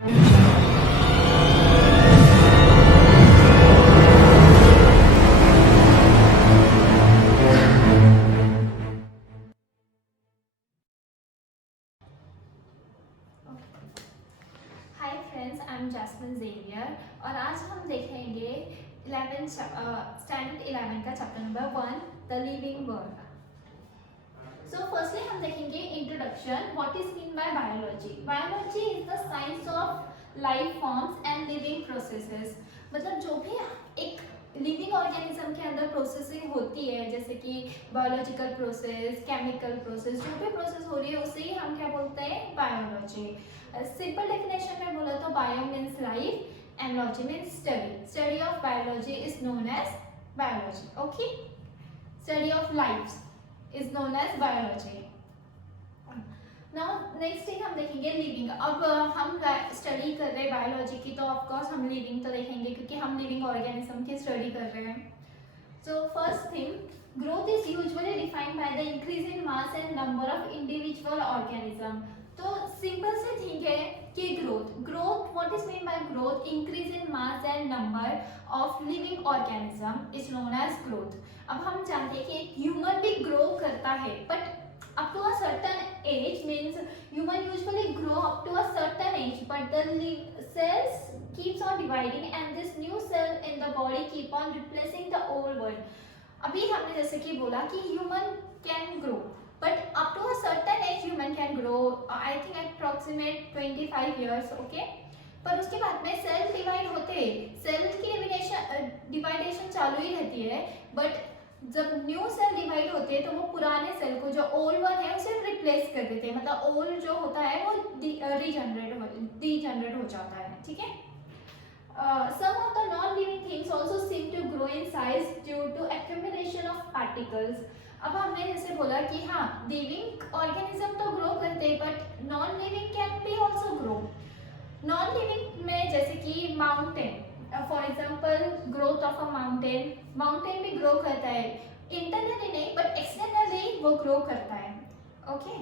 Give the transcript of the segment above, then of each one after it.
Hi friends, I am Jasmine Xavier और आज हम देखेंगे 11 स्टैंडर्ड 11 का chapter number 1 the living world. So firstly हम देखेंगे introduction. What is mean by biology? Biology is the science of life forms and living processes. मतलब जो भी एक लिविंग ऑर्गेनिज्म के अंदर प्रोसेसिंग होती है, जैसे कि बायोलॉजिकल प्रोसेस, केमिकल प्रोसेस, जो भी प्रोसेस हो रही है उसे ही हम क्या बोलते हैं? बायोलॉजी। सिंपल डेफिनेशन में बोला तो bio means life and logy means study. Study of biology is known as biology. Okay, study of life is known as biology. Now next thing हम देखेंगे लिविंग। अब हम स्टडी कर रहे हैं बायोलॉजी की, तो ऑफकोर्स हम लिविंग तो देखेंगे क्योंकि हम लिविंग ऑर्गेनिज्म की स्टडी कर रहे हैं। So first thing, growth is usually defined by the increase in mass and number of individual organism. तो सिंपल से थिंग है कि growth what is mean by growth? Increase in mass and number of living organism is known as growth. अब हम जानते हैं कि human भी ग्रो करता है, but up to a certain age, means human usually grow up to a certain age, but the cells keeps on dividing and this new cell in the body keep on replacing the old one. अभी हमने जैसे कि बोला कि human can grow, but up to a certain age human can grow, I think approximate 25 years, okay? पर उसके बाद में सेल डिवाइड होते हैं, सेल की डिवाइडेशन चालू ही रहती है, बट जब न्यू सेल डिवाइड होते हैं तो वो पुराने सेल को, जो ओल्ड वन है, उसे रिप्लेस कर देते हैं। मतलब ओल्ड जो होता है वो डीजनरेट हो जाता है। ठीक है। Some of the non-living things also seem to grow in size due to accumulation of particles. अब हमने जैसे बोला कि हाँ, लिविंग ऑर्गेनिज्म तो ग्रो करते हैं, but non living can be also grow. Non living में जैसे कि mountain, for example growth of a mountain भी ग्रो करता है, इंटरनली नहीं बट एक्सटर्नली वो ग्रो करता है। ओके,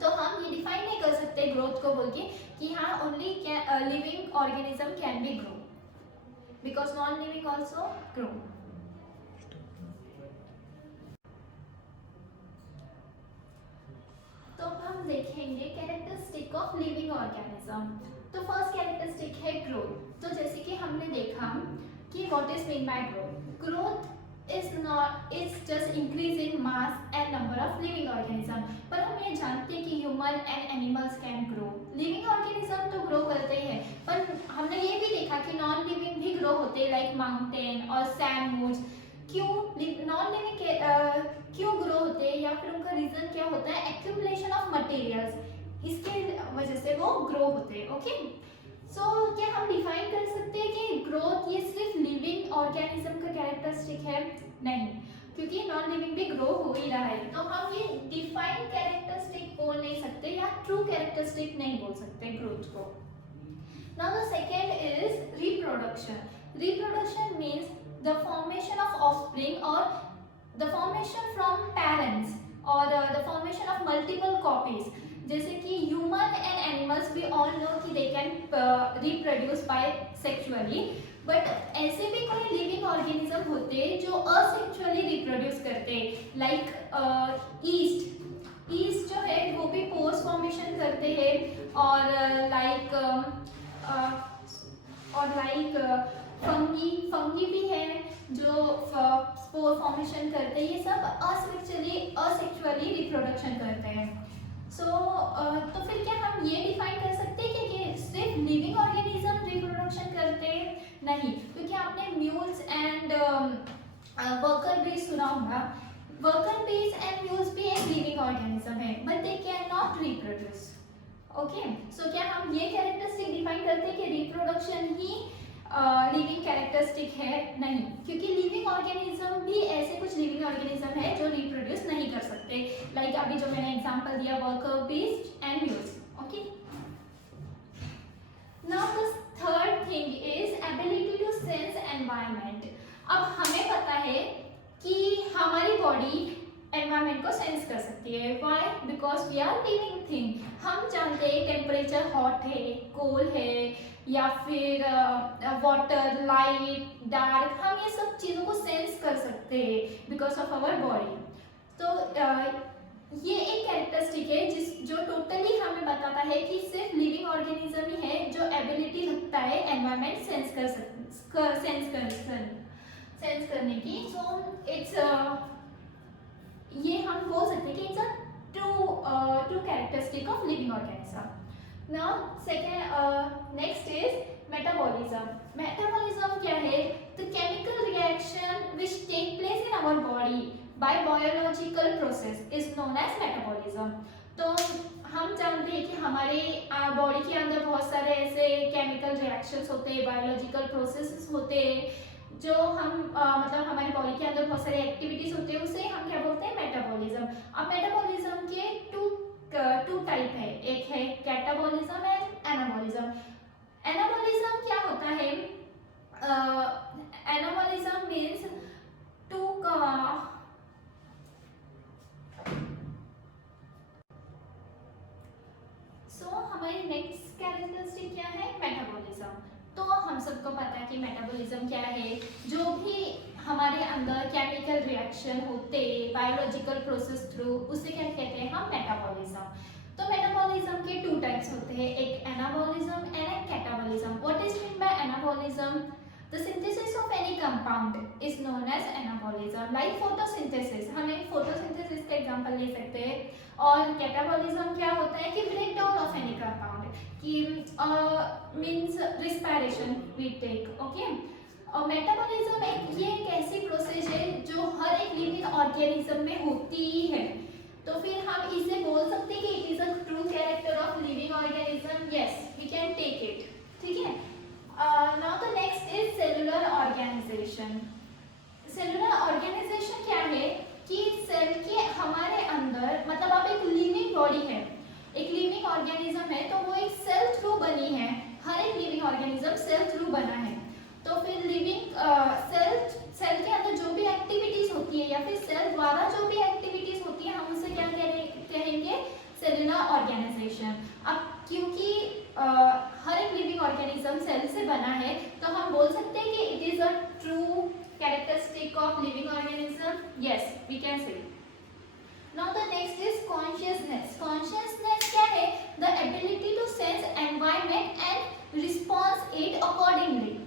तो हम ये डिफाइन नहीं कर सकते ग्रोथ को बोल के कि हाँ only living organism can be grow, because non living also grow. तो हम देखेंगे कैरेक्टरिस्टिक ऑफ लिविंग ऑर्गेनिज्म। तो फर्स्ट कैरेक्टरिस्टिक है ग्रोथ। तो जैसे कि हमने देखा कि what is mean by growth is just increase in mass and number of living organism। पर हम ये जानते हैं कि human and animals can grow. Living organism तो ग्रो करते हैं, पर हमने ये भी देखा कि नॉन लिविंग भी ग्रो होते हैं, लाइक माउंटेन और सैंडवुड्स। क्यों नॉन लिविंग क्यों ग्रो होते हैं, या फिर उनका रीजन क्या होता है? एक्यूमुलेशन ऑफ मटेरियल्स, इसके वजह से वो ग्रो होते हैं। ओके, सो क्या हम डिफाइन कर सकते हैं कि ग्रोथ ये सिर्फ लिविंग ऑर्गेनिज्म का कैरेक्टरिस्टिक है? नहीं, क्योंकि नॉन लिविंग भी ग्रो हो ही रहा है, तो हम ये डिफाइन कैरेक्टरिस्टिक बोल नहीं सकते या ट्रू कैरेक्टरिस्टिक नहीं बोल सकते ग्रोथ को। Now the second is reproduction. Reproduction means the formation of offspring और द फॉर्मेशन फ्रॉम पेरेंट्स और the formation of multiple copies. जैसे कि human and animals we all know कि they can reproduce by sexually, but ऐसे भी कोई living organism होते हैं जो असेक्सुअली रिप्रोड्यूस करते हैं, लाइक ईस्ट जो है वो भी पोर्स फॉर्मेशन करते हैं, और फंगी भी है जो स्पोर फॉर्मेशन करते हैं। ये सब असेक्सुअली रिप्रोडक्शन करते हैं। तो फिर क्या हम ये डिफाइन कर सकते हैं कि सिर्फ लिविंग ऑर्गेनिज्म रिप्रोडक्शन करते हैं? नहीं, क्योंकि आपने म्यूल्स एंड वर्कर बीज सुना होगा। वर्कर बीज एंड म्यूल्स भी एक लिविंग ऑर्गेनिज्म है, but they can not reproduce. Okay, so क्या हम ये कैरेक्टरिस्टिक डिफाइन करते हैं कि रिप्रोडक्शन ही लिविंग कैरेक्टरिस्टिक है? नहीं, क्योंकि लिविंग ऑर्गेनिज्म भी ऐसे कुछ लिविंग ऑर्गेनिज्म है जो रिप्रोड्यूस नहीं कर सकते, लाइक अभी जो मैंने एग्जांपल दिया worker bees and mules. Okay, now the third thing is ability to sense environment. अब हमें पता है कि हमारी बॉडी एनवायरनमेंट एनवायरनमेंट को सेंस कर सकती है। Why? Because we are living thing. हम जानते हैं टेम्परेचर हॉट है, कोल्ड है, या फिर वाटर, लाइट, डार्क, हम ये सब चीज़ों को सेंस कर सकते हैं बिकॉज ऑफ आवर बॉडी। तो ये एक कैरेक्टरिस्टिक है जो टोटली हमें बताता है कि सिर्फ लिविंग ऑर्गेनिज्म ही है जो एबिलिटी रखता है एनवायरनमेंट सेंस करने की। सो इट्स ये हम बोल सकते हैं कि it's a true characteristic of living organism. Now second next is metabolism. Metabolism क्या है? The chemical reaction which take place in our body by biological process is known as metabolism। तो हम जानते हैं कि हमारे बॉडी के अंदर बहुत सारे ऐसे केमिकल रिएक्शंस होते हैं, बायोलॉजिकल प्रोसेसेस होते हैं जो हम मतलब हमारी बॉडी के अंदर बहुत सारे एक्टिविटीज होते हैं, उसे हम क्या बोलते हैं? मेटाबॉलिज्म। अब मेटाबॉलिज्म के टू टाइप है, एक है कैटाबॉलिज्म एंड एनाबॉलिज्म। एनाबॉलिज्म क्या होता है? एनाबॉलिज्म मीन्स टू हमारी नेक्स्ट कैरेक्टरिस्टिक क्या है? मेटाबॉलिज्म। तो हम सबको पता है कि मेटाबॉलिज्म क्या है। जो भी हमारे अंदर केमिकल रिएक्शन होते बायोलॉजिकल प्रोसेस थ्रू, उसे क्या कहते हैं हम? मेटाबॉलिज्म। तो मेटाबॉलिज्म के टू टाइप्स होते हैं, एक एनाबॉलिज्म एंड एक catabolism. What is mean bye anabolism? The synthesis of any compound is known as anabolism, like photosynthesis। हम एक photosynthesis का एग्जांपल ले सकते हैं। और कैटाबॉलिज्म क्या होता है कि break down of any compound, कि means respiration we take, okay. और मेटाबॉलिज्म एक ऐसी प्रोसेस है जो हर एक लिविंग ऑर्गेनिज्म में होती ही है। तो फिर हम इसे बोल सकते हैं कि it is a true character of living organism. Yes, we can take it, ठीक है। Now the next is cellular organization। Cellular organization क्या है कि सेल के हमारे अंदर, मतलब आप एक लिविंग बॉडी है, एक लिविंग ऑर्गेनिज्म है, तो वो एक सेल थ्रू बनी है। हर एक लिविंग ऑर्गेनिज्म सेल थ्रू बना है। तो फिर लिविंग सेल के अंदर जो भी एक्टिविटीज होती है या फिर सेल द्वारा जो भी एक्टिविटीज होती है, हम उसे क्या कहेंगे? Cellular organisation. अब क्योंकि हर एक लिविंग ऑर्गेनिज्म सेल से बना है, तो हम बोल सकते हैं कि it is a true characteristic of living organism. Yes, we can say. Now the next is consciousness. Consciousness क्या है? The ability to sense environment and response it accordingly.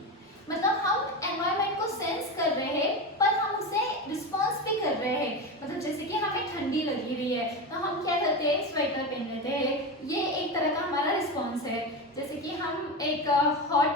मतलब हम एनवायरनमेंट को सेंस कर रहे हैं पर हम उसे रिस्पॉन्स भी कर रहे हैं। मतलब जैसे कि हमें ठंडी लगी रही है तो हम क्या करते हैं? स्वेटर पहन लेते हैं। ये एक तरह का हमारा रिस्पॉन्स है। जैसे कि हम एक हॉट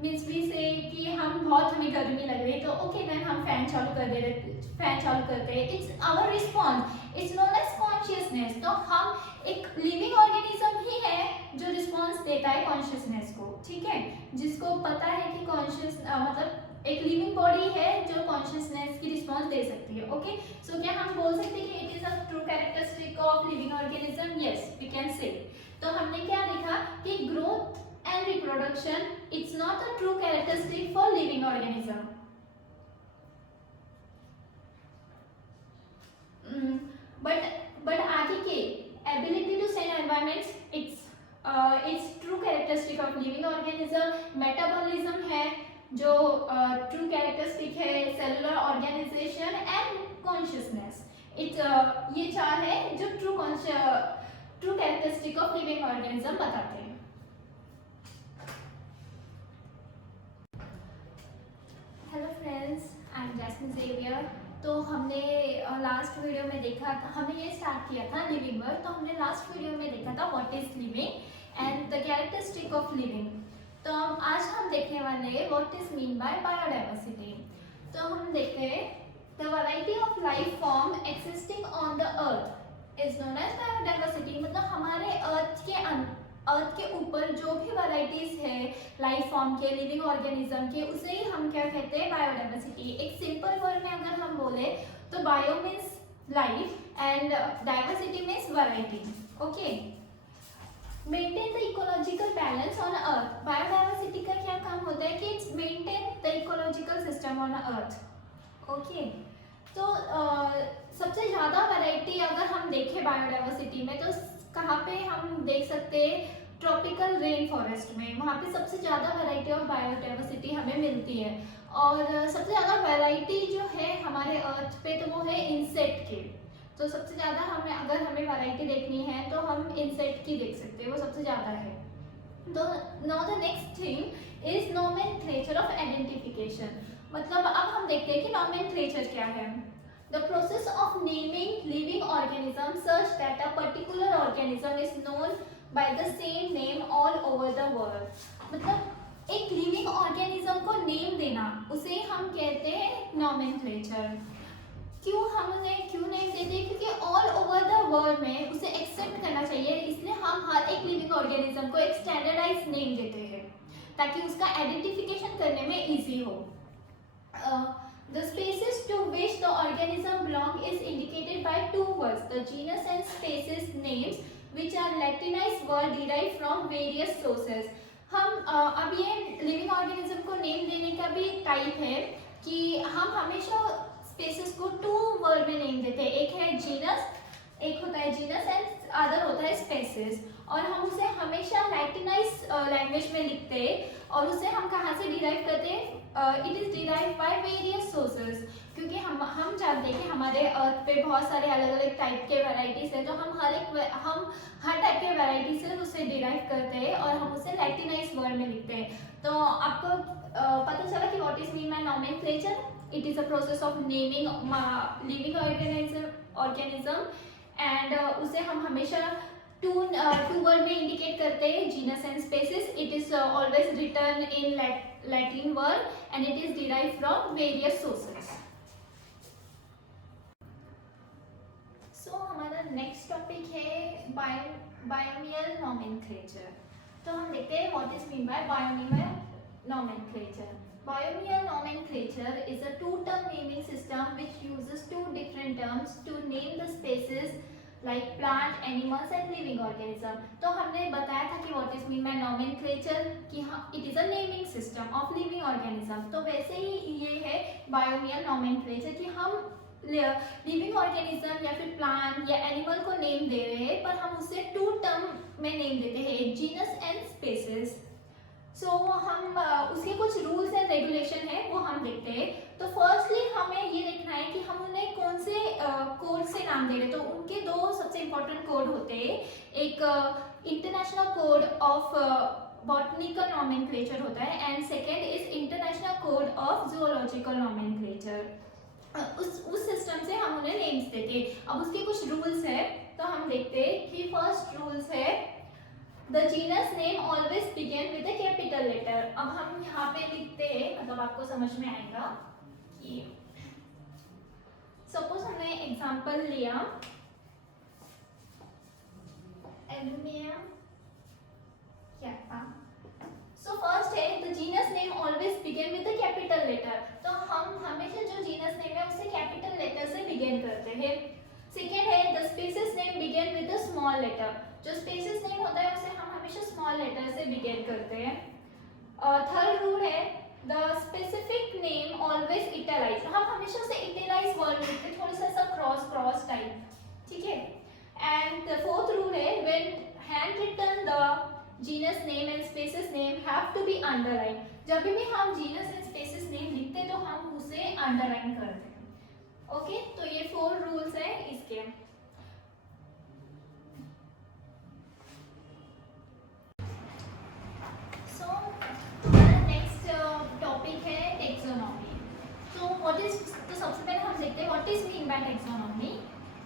मीन्स भी से कि हम बहुत हमें गर्मी लग रही है तो ओके देन हम फैन चालू करते हैं। It's our response, it's known as consciousness. तो हम एक लिविंग ऑर्गेनिज्म ही है जो रिस्पॉन्स देता है कॉन्शियसनेस को, ठीक है। जिसको पता है कि मतलब एक लिविंग बॉडी है जो कॉन्शियसनेस की रिस्पॉन्स दे सकती है, ओके। सो क्या हम बोल सकते हैं कि it is a true characteristic of living organism? Yes, we can say. तो हमने क्या देखा कि growth and reproduction, it's not a true characteristic for living organism। but आगे के ability to sense environments, it's true characteristic of living organism। metabolism है जो true characteristic है, cellular organization and consciousness। ये चार है जो true characteristic of living organism बताते हैं। Hello friends, I am Jasmine Xavier. तो हमने लास्ट वीडियो में देखा था, हमने ये स्टार्ट किया था लिविंग वर्ड। तो हमने लास्ट वीडियो में देखा था what is living and the characteristic of living. तो आज हम देखने वाले हैं what is mean by biodiversity. तो हम देखते हैं the variety of life form existing on the earth is known as biodiversity. मतलब हमारे अर्थ के ऊपर जो भी वैराइटीज है लाइफ फॉर्म के, लिविंग ऑर्गेनिज्म के, उसे ही हम क्या कहते हैं? बायोडाइवर्सिटी। एक सिंपल वर्ड में अगर हम बोले तो bio means life and diversity means variety, okay. Maintain the ecological balance on earth. Biodiversity का क्या काम होता है कि it's maintain the ecological system on earth, okay. तो सबसे ज़्यादा वैरायटी अगर हम देखें बायोडाइवर्सिटी में तो कहाँ पे हम देख सकते हैं, ट्रॉपिकल रेन फॉरेस्ट में, वहाँ पे सबसे ज़्यादा वैरायटी ऑफ बायोडाइवर्सिटी हमें मिलती है। और सबसे ज़्यादा वैरायटी जो है हमारे अर्थ पे तो वो है इंसेक्ट की। तो सबसे ज़्यादा अगर हमें वैरायटी देखनी है तो हम इंसेक्ट की देख सकते हैं, वो सबसे ज़्यादा है। तो now the next thing is nomenclature of identification. मतलब अब हम देखते हैं कि नोमेनक्लेचर क्या है। The process of naming living organisms such that a particular organism is known by the same name all over the world। मतलब एक लिविंग ऑर्गेनिज्म को नेम देना, उसे हम कहते हैं नोमेनक्लेचर। क्यों नेम देते हैं? क्योंकि ऑल ओवर द वर्ल्ड में उसे एक्सेप्ट करना चाहिए, इसलिए हम हर एक लिविंग ऑर्गेनिज्म को एक स्टैंडर्डाइज नेम देते हैं ताकि उसका आइडेंटिफिकेशन करने में इजी हो। The species to which the organism belong is indicated by two words, the genus and species names, which are Latinized word derived from various sources। हम अब ये लिविंग ऑर्गेनिज्म को नेम देने का भी टाइप है कि हम हमेशा स्पेसिस को टू वर्ड में नेम देते हैं। एक है जीनस, एक होता है जीनस एंड अदर होता है स्पेसिस, और हम उसे हमेशा लैटिनाइज लैंग्वेज में लिखते हैं। और उसे हम कहाँ से डिराइव करते हैं? It is derive by various sources, क्योंकि हम जानते हैं कि हमारे अर्थ पे बहुत सारे अलग अलग टाइप के वैरायटीज हैं, तो हम हर टाइप के वैरायटी से उसे डिराइव करते हैं और हम उसे लैटिनाइज वर्ड में लिखते हैं। तो आपको पता चला कि what is mean by nomenclature. It is a process of naming living organism and उसे हम हमेशा टू वर्ड में इंडिकेट करते हैं, genus and species. It is always written in Latin word and it is derived from various sources. So हमारा next topic है binomial nomenclature. तो हम देखते हैं what is mean by binomial nomenclature। Binomial nomenclature is a two-term naming system which uses two different terms to name the species like plant, animals and living organism। तो हमने बताया था कि what is mean by nomenclature कि हाँ it is a naming system of living organism। तो वैसे ही ये है binomial nomenclature कि हम लिविंग ऑर्गेनिज्म या फिर प्लांट या एनिमल को नेम दे रहे हैं, पर हम उसे टू टर्म में नेम देते हैं, जीनस एंड स्पेसिस। सो हम उसके कुछ रूल्स एंड रेगुलेशन है वो हम देखते हैं। तो फर्स्टली हमें ये देखना है कि हम उन्हें कौन से कोड से नाम दे रहे हैं। तो उनके दो सबसे इंपॉर्टेंट कोड होते हैं, एक international code of botanical nomenclature होता है and second is international code of zoological nomenclature. उस सिस्टम से हम उन्हें नेम्स देते हैं। अब उसके कुछ रूल्स है, तो हम देखते हैं कि फर्स्ट रूल्स है The genus name always begin with a capital letter। अब हम यहाँ पे लिखते हैं, मतलब आपको समझ में आएगा कि सपोज हमने एग्जांपल लिया एल्यूमिनियम कैपा। सो फर्स्ट है the genus name always begin with a capital letter। तो हम हमेशा जो जीनस नेम है उसे कैपिटल लेटर से बिगिन करते हैं। सेकेंड है the species name begin with a small letter। जो स्पेसिस नेम होता है उसे हम हमेशा स्मॉल लेटर से बिगिन करते हैं। थर्ड रूल है द स्पेसिफिक नेम ऑलवेज इटैलाइज। हम हमेशा उसे इटैलाइज वर्ड लिखते हैं, थोड़ा सा ऐसा क्रॉस टाइप, ठीक है। एंड द फोर्थ रूल है when hand written the genus name and species name have to be underline. जब भी हम जीनस एंड स्पेसिस नेम लिखते हैं तो हम उसे अंडरलाइन करते हैं। ओके, तो ये 4 रूल्स है इसके। सबसे पहले हम देखते हैं what is mean bye taxonomy.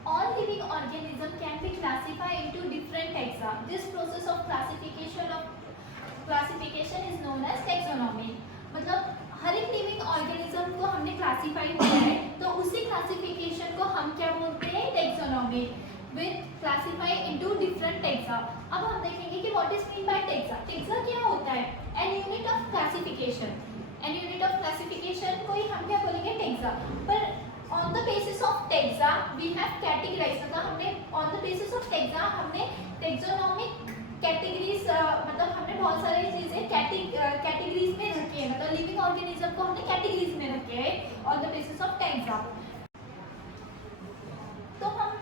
All living organisms can be classified into different taxa। This process of classification is known as taxonomy। मतलब हर एक लिविंग ऑर्गेनिज्म को हमने क्लासिफाई किया है, तो उसी क्लासिफिकेशन को हम क्या बोलते हैं? Taxonomy. With classify into different taxa. अब हम देखेंगे कि what is mean by taxa. Taxa क्या होता है? An unit of classification. An unit of classification को ही हम क्या बोलेंगे? टैक्सा। पर on the basis of taxa we have categorise. मतलब हमने on the basis of taxa हमने टैक्सोनॉमिक कैटेगरीज, मतलब हमने बहुत सारी चीजें कैटेगरीज में रखी है, मतलब लिविंग ऑर्गेनिज्म को हमने कैटेगरीज में रखे हैं on the basis of taxa.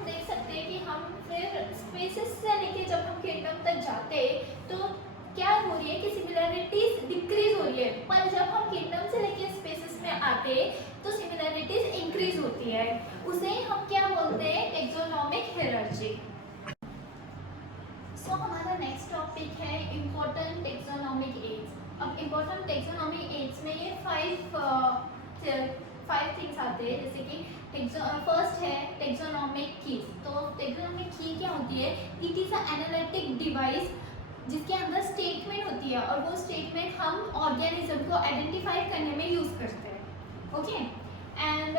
देख सकते हैं कि हम फिर स्पेसेस से लेके जब हम किंगडम तक जाते तो क्या हो रही है कि सिमिलरिटीज डिक्रीज हो रही है, पर जब हम किंगडम से लेके स्पेसेस में आते तो सिमिलरिटीज इंक्रीज होती है। उसे हम क्या बोलते हैं, टेक्सोनोमिक हायरार्की। सो हमारा नेक्स्ट टॉपिक है इम्पोर्टेंट टेक्सोनोमिक एड्स। अब इम्पोर्टेंट टेक्सोनोमिक एड्स में ये फाइव थिंग्स आते हैं, जैसे कि फर्स्ट है टेक्सोनोमिक कीज। तो टेक्सोनोमिक की क्या होती है, it is a analytic device जिसके अंदर स्टेटमेंट होती है और वो स्टेटमेंट हम ऑर्गेनिज्म को आइडेंटिफाई करने में यूज करते हैं। ओके, एंड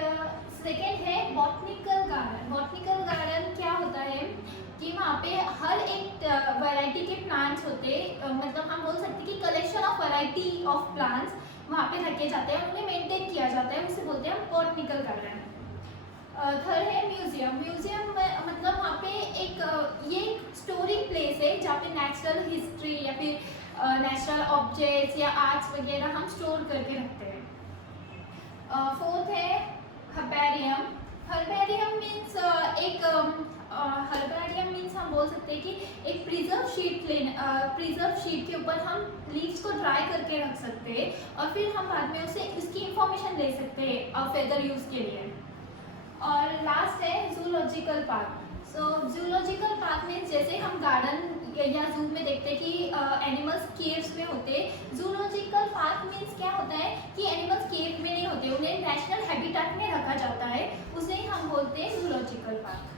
सेकेंड है बॉटनिकल गार्डन। बॉटनिकल गार्डन क्या होता है कि वहाँ पे हर एक वैरायटी के प्लांट्स होते हैं, मतलब हम बोल सकते हैं कि collection of variety of plants वहाँ पे रखे जाते हैं, उन्हें मेंटेन किया जाता है, उसे बोलते हैं बॉटनिकल गार्डन। थर्ड है म्यूजियम। म्यूजियम मतलब वहाँ पे ये स्टोरिंग प्लेस है जहाँ पे नेचुरल हिस्ट्री या फिर नेचुरल ऑब्जेक्ट्स या आर्ट्स वगैरह हम स्टोर करके रखते हैं। फोर्थ है herbarium. Herbarium means herbarium means हम बोल सकते हैं कि एक प्रिजर्व शीट के ऊपर हम लीव्स को ड्राई करके रख सकते हैं और फिर हम बाद में उसकी इंफॉर्मेशन ले सकते हैं फर्दर यूज के लिए। और लास्ट है जूलॉजिकल पार्क। सो जूलॉजिकल पार्क में जैसे हम गार्डन या जू में देखते हैं कि एनिमल्स केव्स में होते, जूलॉजिकल पार्क मीन्स क्या होता है कि एनिमल्स केव में नहीं होते, उन्हें नेशनल हैबिटेट में रखा जाता है, उसे हम बोलते हैं जूलॉजिकल पार्क।